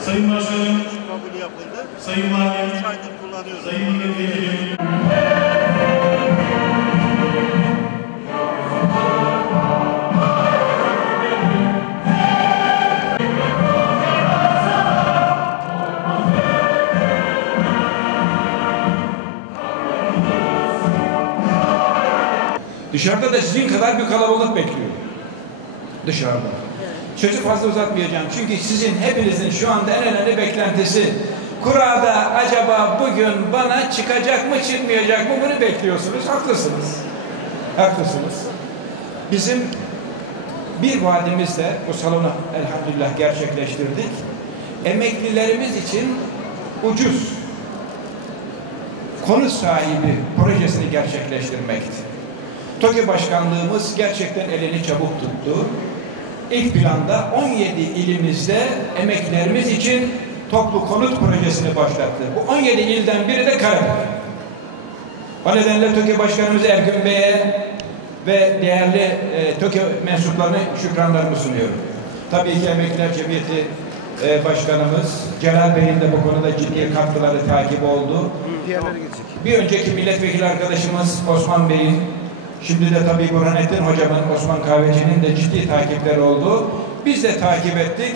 Sayın Başkanım, kabul yapıldı. Sayın Valim, 3 aydır kullanıyoruz. Sayın Milletvekilim, Dışarıda da sizin kadar bir kalabalık bekliyor. Dışarıda. Sözü fazla uzatmayacağım. Çünkü sizin hepinizin şu anda en önemli beklentisi kurada acaba bugün bana çıkacak mı çıkmayacak mı bunu bekliyorsunuz. Haklısınız. Haklısınız. Bizim bir vaadimizle bu salonu elhamdülillah gerçekleştirdik. Emeklilerimiz için ucuz konut sahibi projesini gerçekleştirmekti. TOKİ Başkanlığımız gerçekten elini çabuk tuttu. İlk planda 17 ilimizde emeklilerimiz için toplu konut projesini başlattı. Bu 17 ilden biri de Karabük. O nedenle TOKİ Başkanımız Ergün Bey'e ve değerli e, TOKİ mensuplarına şükranlarımı sunuyorum. Tabii ki Emekliler Cemiyeti e, Başkanımız Celal Bey'in de bu konuda ciddi katkıları takip oldu. Bir önceki milletvekili arkadaşımız Osman Bey'in, şimdi de tabii Burhanettin hocamın, Osman Kahveci'nin de ciddi takipleri oldu. Biz de takip ettik.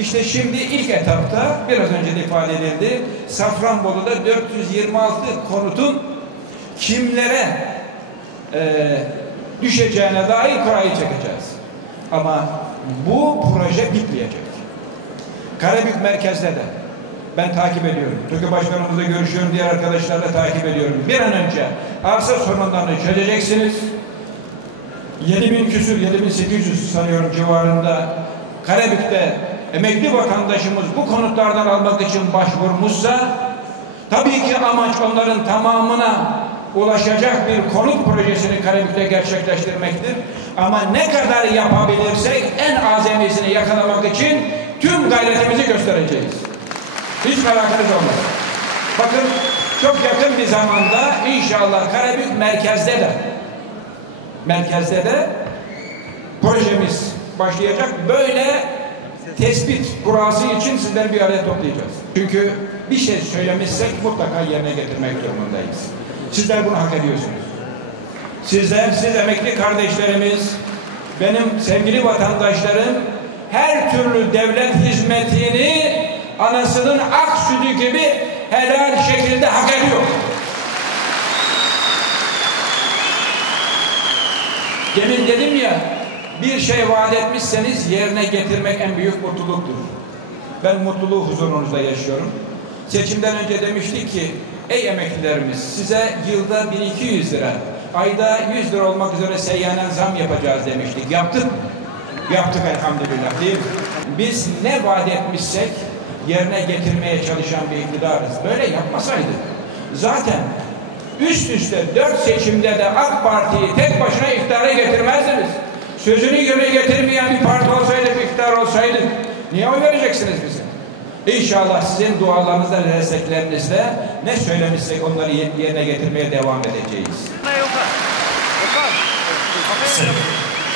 İşte şimdi ilk etapta, biraz önce de ifade edildi, Safranbolu'da 426 konutun kimlere e, düşeceğine dair kurayı çekeceğiz. Ama bu proje bitmeyecek. Karabük merkezde de ben takip ediyorum. Türkiye Başkanımızla görüşüyorum, diğer arkadaşlarla takip ediyorum. Bir an önce arsa sorunlarını çözeceksiniz. 7000 küsür, 7800 sanıyorum civarında Karabük'te emekli vatandaşımız bu konutlardan almak için başvurmuşsa tabii ki amaç onların tamamına ulaşacak bir konut projesini Karabük'te gerçekleştirmektir. Ama ne kadar yapabilirsek en azemisini yakalamak için tüm gayretimizi göstereceğiz. Hiç merakınız olmasın. Bakın çok yakın bir zamanda inşallah Karabük merkezde de merkezde de projemiz başlayacak. Böyle tespit kurası için sizleri bir araya toplayacağız. Çünkü bir şey söylemişsek mutlaka yerine getirmek durumundayız. Sizler bunu hak ediyorsunuz. Sizler, siz emekli kardeşlerimiz, benim sevgili vatandaşlarım her türlü devlet hizmetini anasının ak sütü gibi helal şekilde hak ediyor. Demin dedim ya bir şey vaat etmişseniz yerine getirmek en büyük mutluluktur. Ben mutluluğu huzurunuzda yaşıyorum. Seçimden önce demiştik ki ey emeklilerimiz size yılda 1200 lira ayda 100 lira olmak üzere seyyanen zam yapacağız demiştik. Yaptık. Yaptık elhamdülillah değil mi? Biz ne vaat etmişsek yerine getirmeye çalışan bir iktidarız. Böyle yapmasaydık zaten üst üste dört seçimde de AK Parti'yi tek başına iktidara getirmezdiniz. Sözünü yerine getirmeyen bir parti olsaydı, bir iktidar olsaydı niye oy vereceksiniz bize? İnşallah sizin dualarınızla, desteklerinizle ne söylemişsek onları yerine getirmeye devam edeceğiz.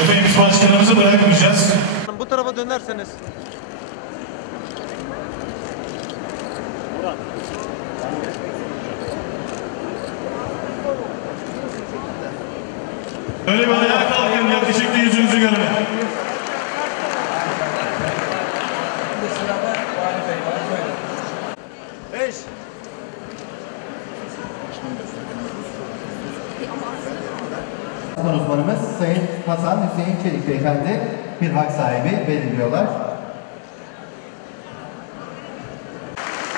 efendim biz başkanımızı bırakmayacağız. Bu tarafa dönerseniz. Öyle bir ayağa kalkın, yakışıklı yüzünüzü görmek. Beş. Uzmanımız Sayın Hasan Hüseyin Çelik Beyefendi bir hak sahibi belirliyorlar.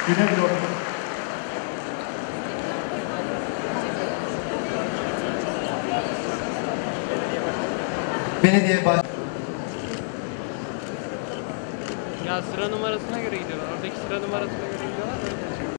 Güne bir Belediye baş... Ya sıra numarasına göre gidiyorlar. Oradaki sıra numarasına göre.